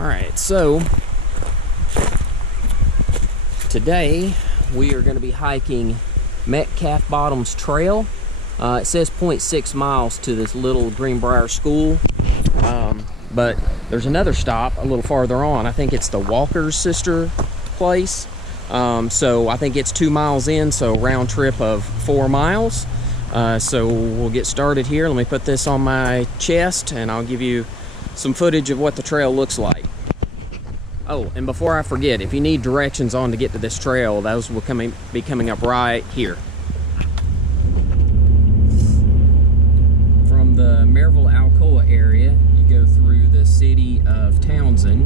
Alright, so today we are going to be hiking Metcalf Bottoms Trail. It says 0.6 miles to this little Greenbrier school, but there's another stop a little farther on. I think it's the Walker's sister place. So I think it's 2 miles in, so round trip of 4 miles. So we'll get started here. Let me put this on my chest and I'll give you some footage of what the trail looks like. Oh, and before I forget, if you need directions on to get to this trail, those will be coming up right here. From the Maryville-Alcoa area, you go through the city of Townsend,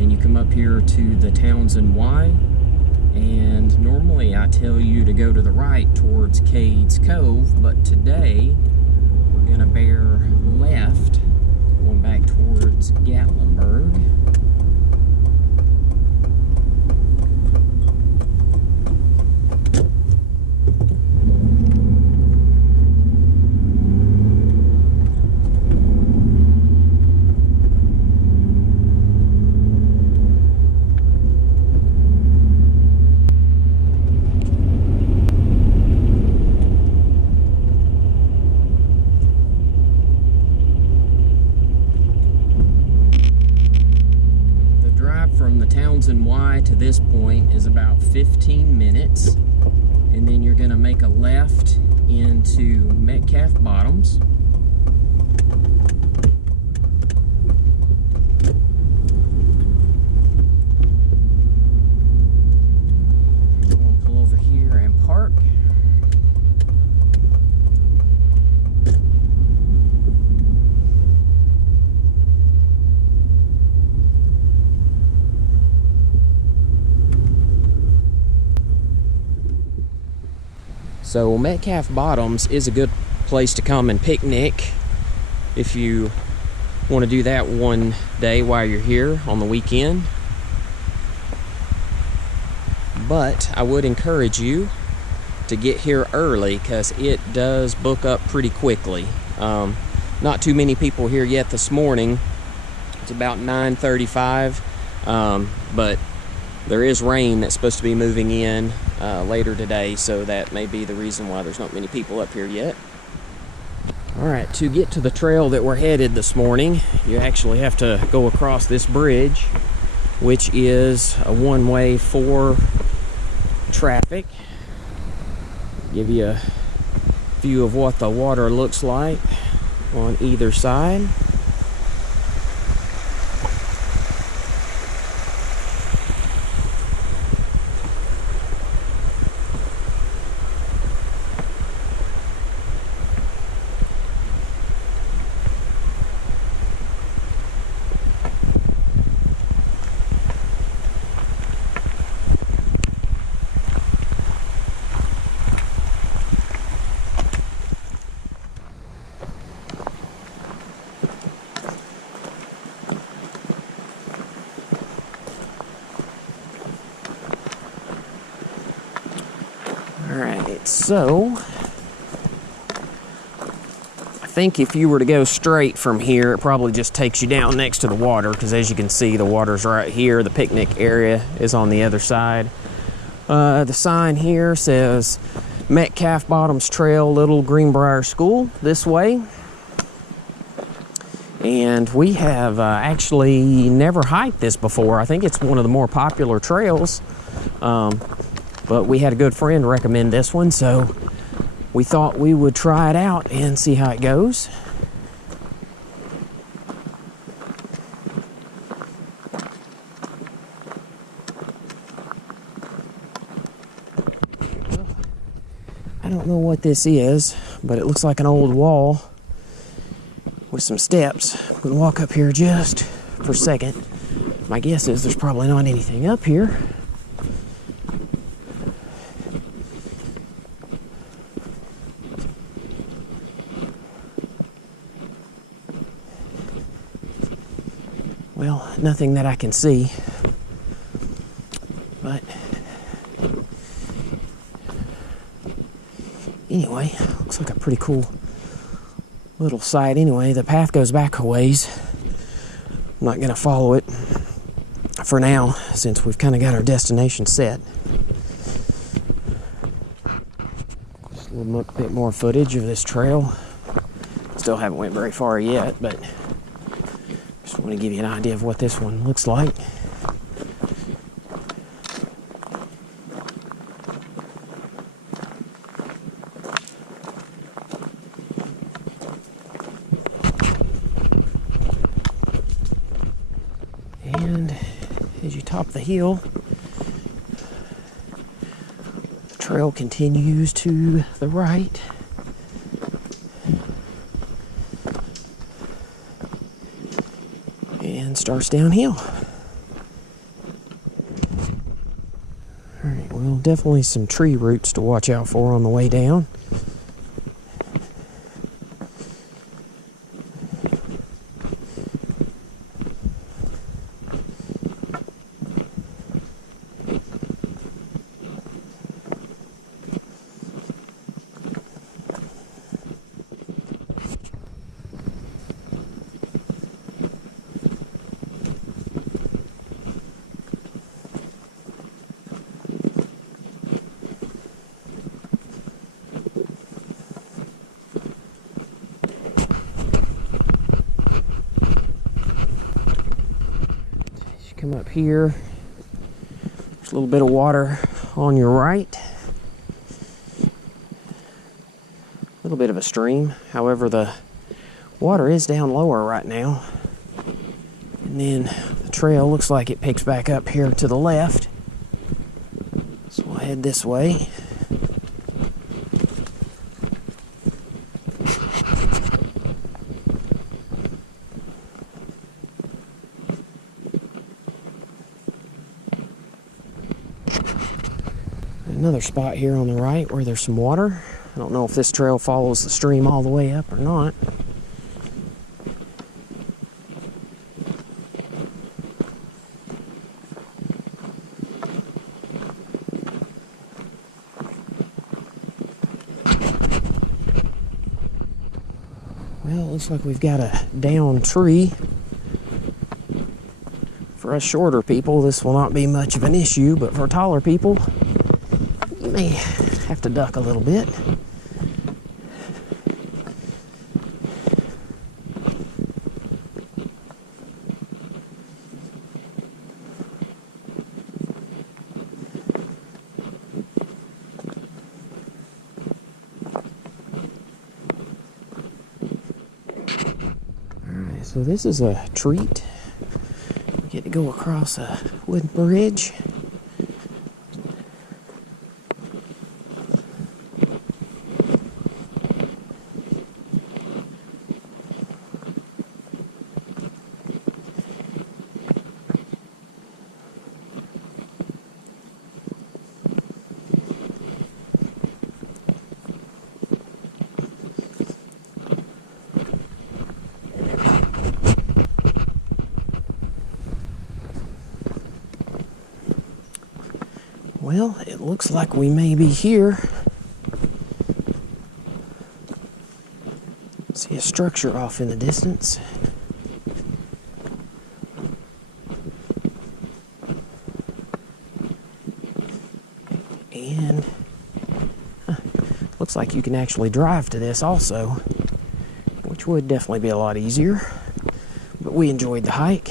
and you come up here to the Townsend Y. And normally I tell you to go to the right towards Cades Cove, but today we're gonna bear left, going back towards Gatlinburg. From the Townsend Y to this point is about 15 minutes, and then you're going to make a left into Metcalf Bottoms. We're going to pull over here and park. So Metcalf Bottoms is a good place to come and picnic if you want to do that one day while you're here on the weekend. But I would encourage you to get here early because it does book up pretty quickly. Not too many people here yet this morning. It's about 9:35, but there is rain that's supposed to be moving in later today, so that may be the reason why there's not many people up here yet. Alright, to get to the trail that we're headed this morning, you actually have to go across this bridge, which is a one-way for traffic. Give you a view of what the water looks like on either side. Alright, so I think if you were to go straight from here, it probably just takes you down next to the water, because as you can see, the water's right here. The picnic area is on the other side. The sign here says Metcalf Bottoms Trail, Little Greenbrier School, this way. And we have actually never hiked this before. I think it's one of the more popular trails. But we had a good friend recommend this one, so we thought we would try it out and see how it goes. I don't know what this is, but it looks like an old wall with some steps. I'm going to walk up here just for a second. My guess is there's probably not anything up here. Well, nothing that I can see, but anyway, looks like a pretty cool little site. Anyway, the path goes back a ways. I'm not going to follow it for now, since we've kind of got our destination set. Just a little bit more footage of this trail. Still haven't went very far yet, but just want to give you an idea of what this one looks like. And as you top the hill, the trail continues to the right. And starts downhill. Alright, well, definitely some tree roots to watch out for on the way down. Come up here, there's a little bit of water on your right, a little bit of a stream. However, the water is down lower right now, and then the trail looks like it picks back up here to the left, so we'll head this way. Another spot here on the right where there's some water. I don't know if this trail follows the stream all the way up or not. Well, it looks like we've got a down tree. For us shorter people, this will not be much of an issue, but for taller people, you may have to duck a little bit. Alright, so this is a treat. We get to go across a wooden bridge. Well, it looks like we may be here. See a structure off in the distance. And looks like you can actually drive to this also, which would definitely be a lot easier. But we enjoyed the hike.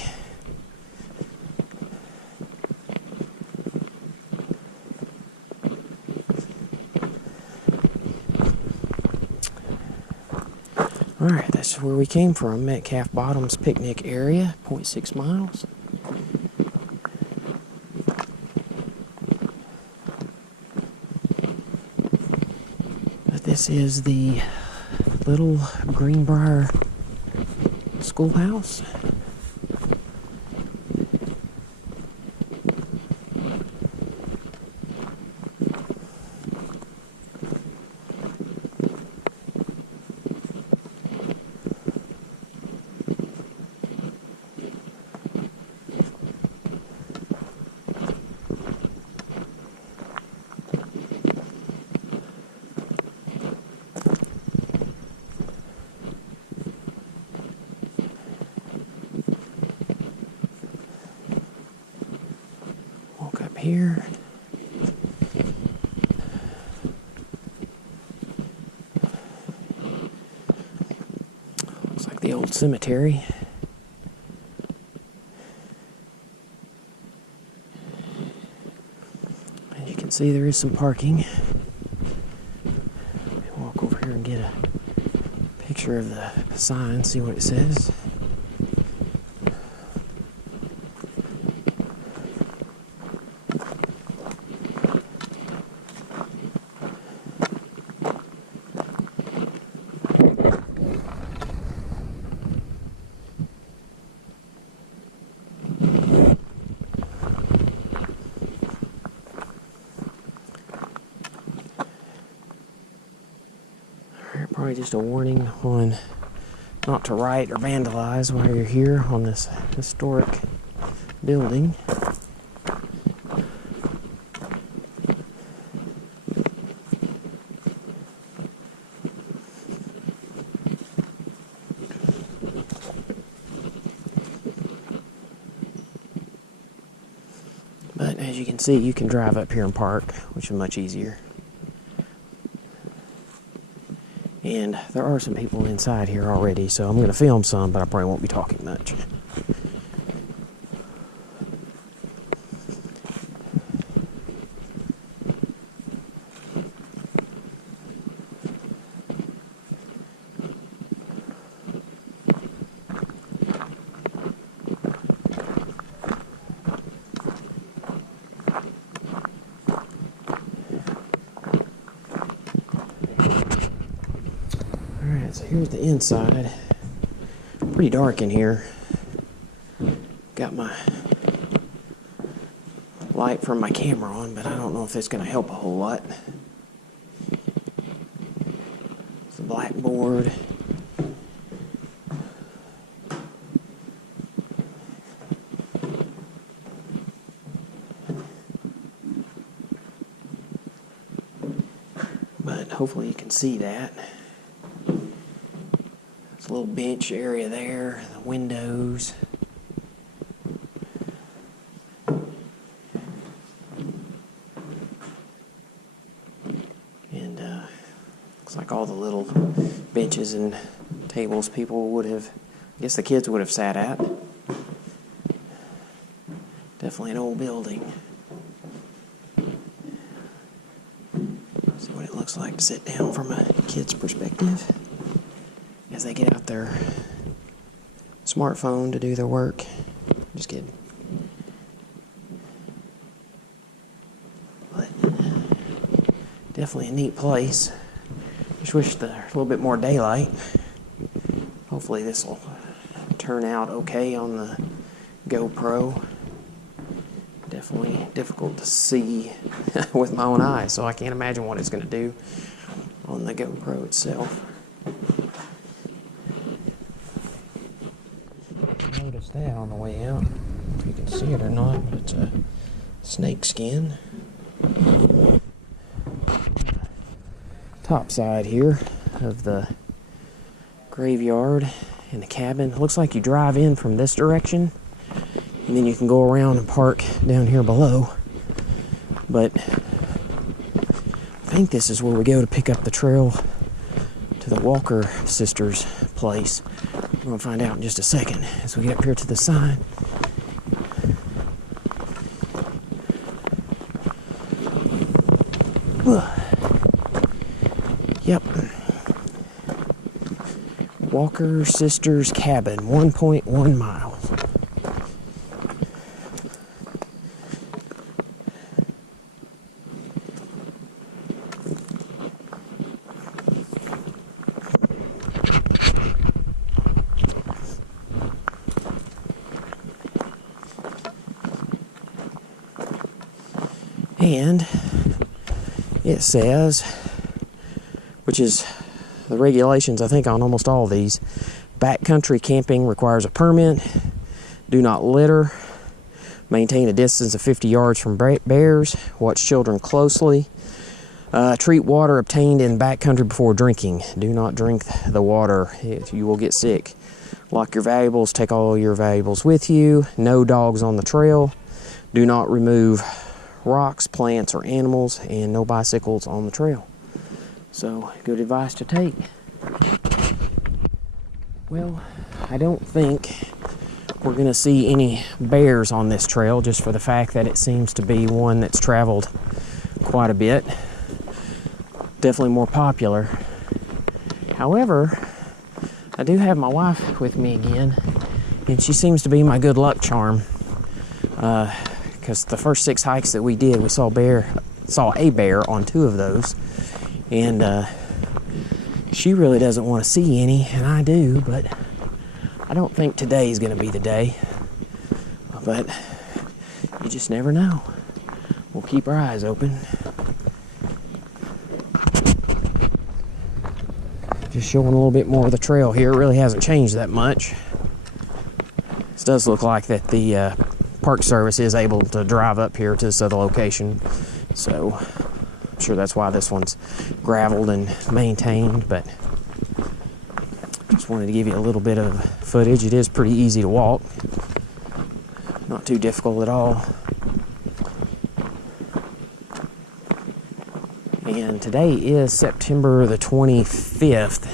Alright, that's where we came from, Metcalf Bottoms picnic area, 0.6 miles. But this is the little Greenbrier schoolhouse. here. Looks like the old cemetery. As you can see, there is some parking. Let me walk over here and get a picture of the sign, see what it says. Probably just a warning on not to write or vandalize while you're here on this historic building. But as you can see, you can drive up here and park, which is much easier. And there are some people inside here already, so I'm going to film some, but I probably won't be talking much. So here's the inside. Pretty dark in here. Got my light from my camera on, but I don't know if it's going to help a whole lot. It's a blackboard. But hopefully you can see that. There's a little bench area there, the windows. And looks like all the little benches and tables people would have, I guess the kids would have sat at. Definitely an old building. See what it looks like to sit down from a kid's perspective as they get out their smartphone to do their work. Just kidding. But definitely a neat place. Just wish there was a little bit more daylight. Hopefully this will turn out okay on the GoPro. Definitely difficult to see with my own eyes, so I can't imagine what it's going to do on the GoPro itself. Noticed that on the way out. I don't know if you can see it or not, but it's a snake skin. Top side here of the graveyard and the cabin. It looks like you drive in from this direction, and then you can go around and park down here below. But I think this is where we go to pick up the trail to the Walker sisters' place. We're going to find out in just a second as we get up here to the sign. Yep. Walker sisters cabin, 1.1 miles. And it says, which is the regulations I think on almost all of these, backcountry camping requires a permit, do not litter, maintain a distance of 50 yards from bears, watch children closely, treat water obtained in backcountry before drinking, do not drink the water, you will get sick, lock your valuables, take all your valuables with you, no dogs on the trail, do not remove rocks, plants, or animals, and no bicycles on the trail. So, good advice to take. Well, I don't think we're going to see any bears on this trail, just for the fact that it seems to be one that's traveled quite a bit. Definitely more popular. However, I do have my wife with me again, and she seems to be my good luck charm. Because the first 6 hikes that we did, we saw a bear on 2 of those, and she really doesn't want to see any, and I do, but I don't think today is going to be the day. But you just never know. We'll keep our eyes open. Just showing a little bit more of the trail here. It really hasn't changed that much. This does look like that the Park Service is able to drive up here to this other location, so I'm sure that's why this one's graveled and maintained. But just wanted to give you a little bit of footage. It is pretty easy to walk, not too difficult at all. And today is September the 25th,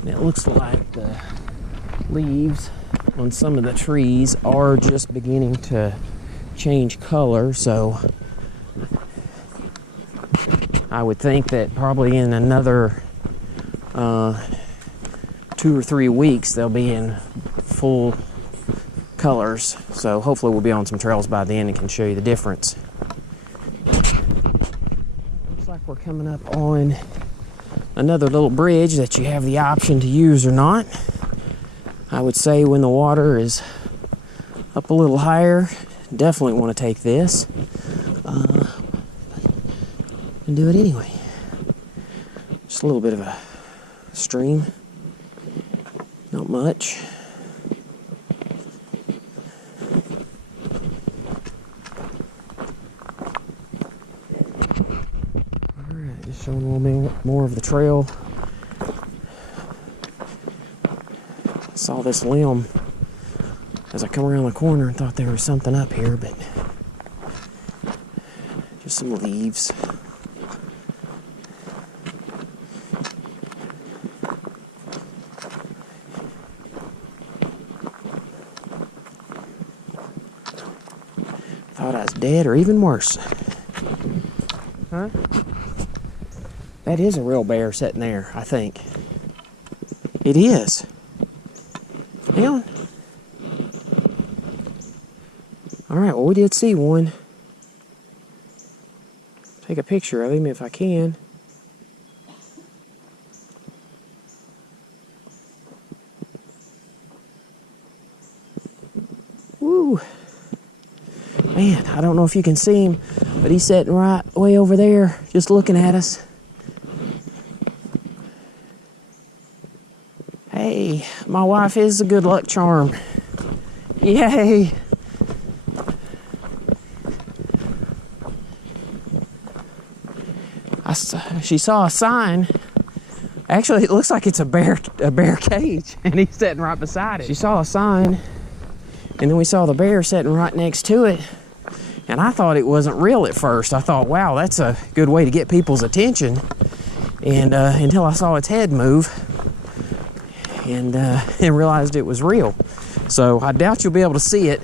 and it looks like the leaves on some of the trees are just beginning to change color, so I would think that probably in another 2 or 3 weeks they'll be in full colors. So hopefully we'll be on some trails by then and can show you the difference. Looks like we're coming up on another little bridge that you have the option to use or not. I would say when the water is up a little higher, definitely want to take this and do it anyway. Just a little bit of a stream, not much. Alright, just showing a little bit more of the trail. Saw this limb as I come around the corner and thought there was something up here, but just some leaves. Thought I was dead, or even worse. Huh? That is a real bear sitting there, I think. It is. Hang on. Alright, well, we did see one. Take a picture of him if I can. Woo! Man, I don't know if you can see him, but he's sitting right way over there, just looking at us. Hey, my wife is a good luck charm. Yay! She saw a sign. Actually, it looks like it's a bear cage, and he's sitting right beside it. She saw a sign, and then we saw the bear sitting right next to it. And I thought it wasn't real at first. I thought, wow, that's a good way to get people's attention. And until I saw its head move, and realized it was real. So I doubt you'll be able to see it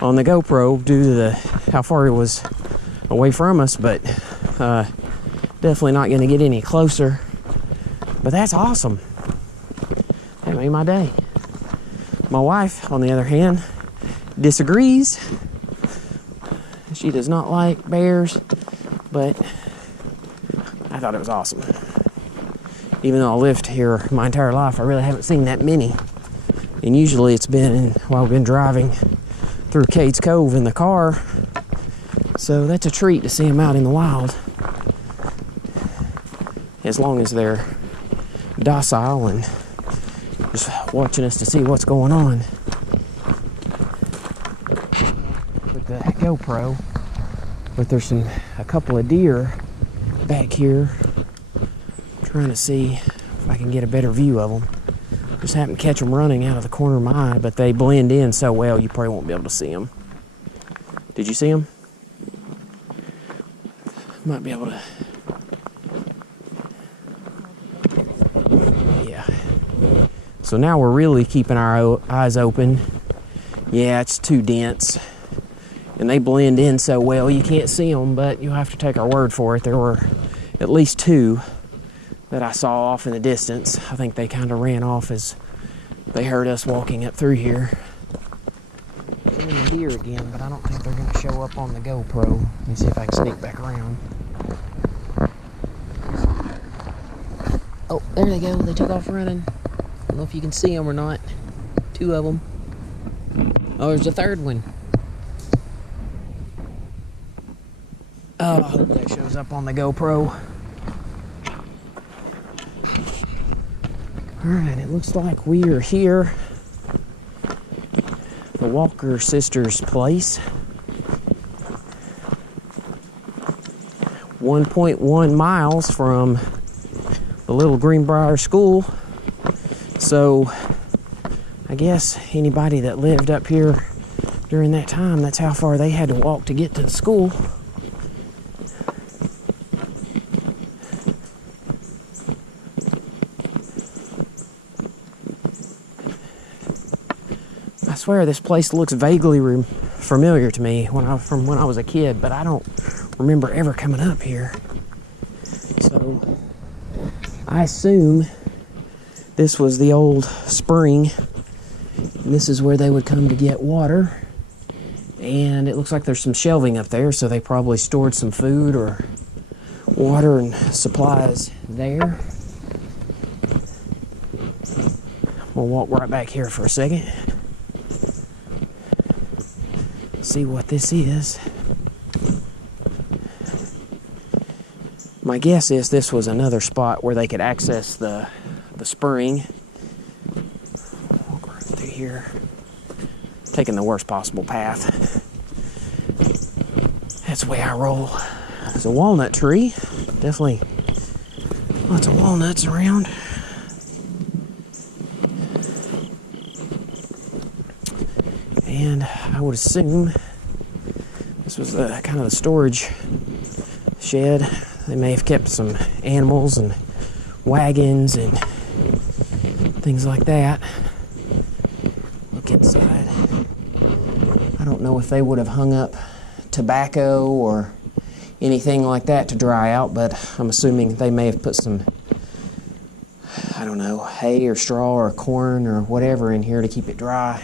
on the GoPro due to how far it was away from us, but definitely not going to get any closer. But that's awesome. That made my day. My wife, on the other hand, disagrees. She does not like bears, but I thought it was awesome. Even though I lived here my entire life, I really haven't seen that many. And usually it's been while we've been driving through Cades Cove in the car. So that's a treat to see them out in the wild. As long as they're docile and just watching us to see what's going on. With the GoPro, but there's a couple of deer back here. Trying to see if I can get a better view of them. Just happened to catch them running out of the corner of my eye, but they blend in so well you probably won't be able to see them. Did you see them? Might be able to. Yeah. So now we're really keeping our eyes open. Yeah, it's too dense. And they blend in so well you can't see them, but you'll have to take our word for it. There were at least two that I saw off in the distance. I think they kind of ran off as they heard us walking up through here. Seeing the deer again, but I don't think they're going to show up on the GoPro. Let me see if I can sneak back around. Oh, there they go. They took off running. I don't know if you can see them or not. Two of them. Oh, there's a third one. Oh, I hope that shows up on the GoPro. Alright, it looks like we are here. The Walker sisters' place. 1.1 miles from the little Greenbrier school. So, I guess anybody that lived up here during that time, that's how far they had to walk to get to the school. I swear this place looks vaguely familiar to me from when I was a kid, but I don't remember ever coming up here. So I assume this was the old spring, and this is where they would come to get water. And it looks like there's some shelving up there, so they probably stored some food or water and supplies there. We'll walk right back here for a second. See what this is. My guess is this was another spot where they could access the spring. Walk right through here. Taking the worst possible path. That's the way I roll. There's a walnut tree. Definitely lots of walnuts around. And I would assume this was kind of the storage shed. They may have kept some animals and wagons and things like that. Look inside. I don't know if they would have hung up tobacco or anything like that to dry out, but I'm assuming they may have put some, I don't know, hay or straw or corn or whatever in here to keep it dry.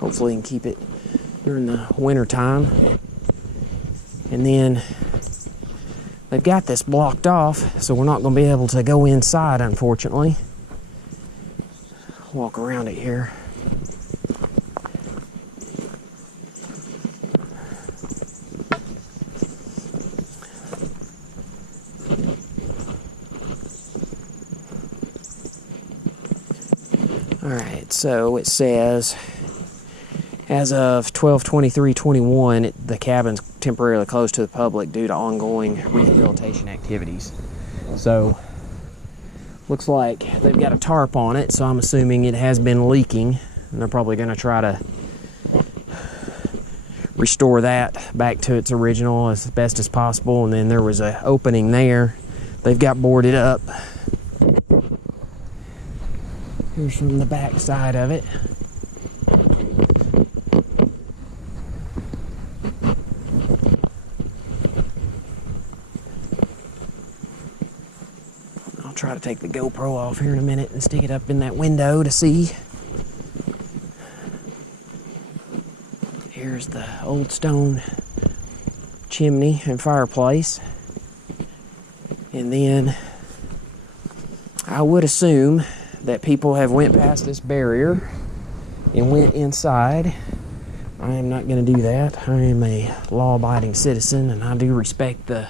Hopefully you can keep it during the winter time. And then they've got this blocked off, so we're not going to be able to go inside, unfortunately. Walk around it here. Alright, so it says, as of 12/23/21, the cabin's temporarily closed to the public due to ongoing rehabilitation activities. So, looks like they've got a tarp on it, so I'm assuming it has been leaking, and they're probably going to try to restore that back to its original as best as possible. And then there was an opening there. They've got boarded up. Here's from the back side of it. I'll try to take the GoPro off here in a minute and stick it up in that window to see. Here's the old stone chimney and fireplace. And then I would assume that people have went past this barrier and went inside. I am not going to do that. I am a law-abiding citizen, and I do respect the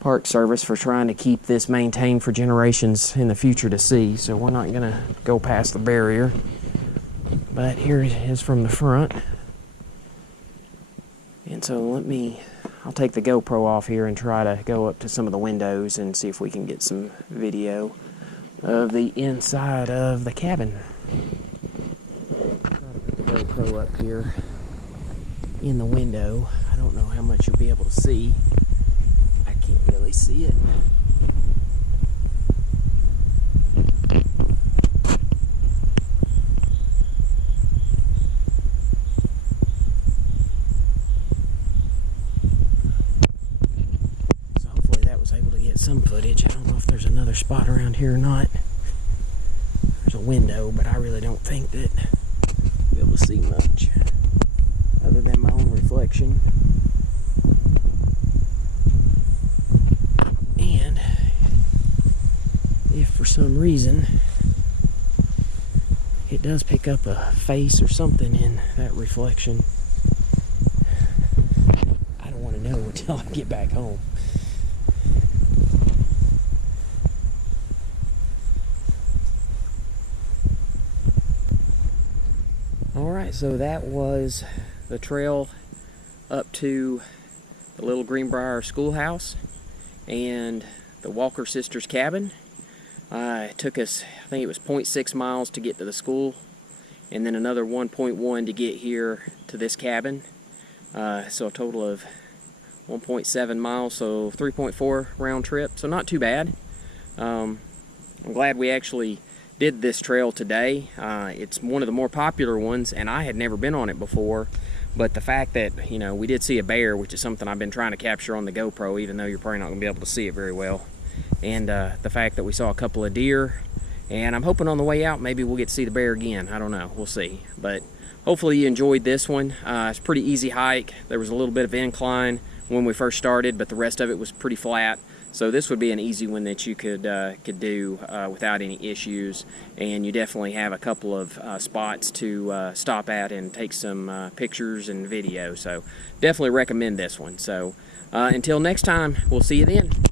Park Service for trying to keep this maintained for generations in the future to see. So we're not going to go past the barrier. But here it is from the front. And so I'll take the GoPro off here and try to go up to some of the windows and see if we can get some video of the inside of the cabin. Try to put the GoPro up here. in the window. I don't know how much you'll be able to see. I can't really see it. So hopefully that was able to get some footage. I don't know if there's another spot around here or not. There's a window, but I really don't think that I'll be able to see much other than my own reflection. And if for some reason it does pick up a face or something in that reflection, I don't want to know until I get back home. Alright, so that was the trail up to the little Greenbrier schoolhouse and the Walker sisters' cabin. It took us, I think it was 0.6 miles to get to the school, and then another 1.1 to get here to this cabin. So a total of 1.7 miles, so 3.4 round trip, so not too bad. I'm glad we actually did this trail today. It's one of the more popular ones, and I had never been on it before, but the fact that, you know, we did see a bear, which is something I've been trying to capture on the GoPro, even though you're probably not going to be able to see it very well, and the fact that we saw a couple of deer, and I'm hoping on the way out maybe we'll get to see the bear again. I don't know, we'll see, but hopefully you enjoyed this one. It's a pretty easy hike. There was a little bit of incline when we first started, but the rest of it was pretty flat. So this would be an easy one that you could do without any issues, and you definitely have a couple of spots to stop at and take some pictures and video. So definitely recommend this one. So until next time, we'll see you then.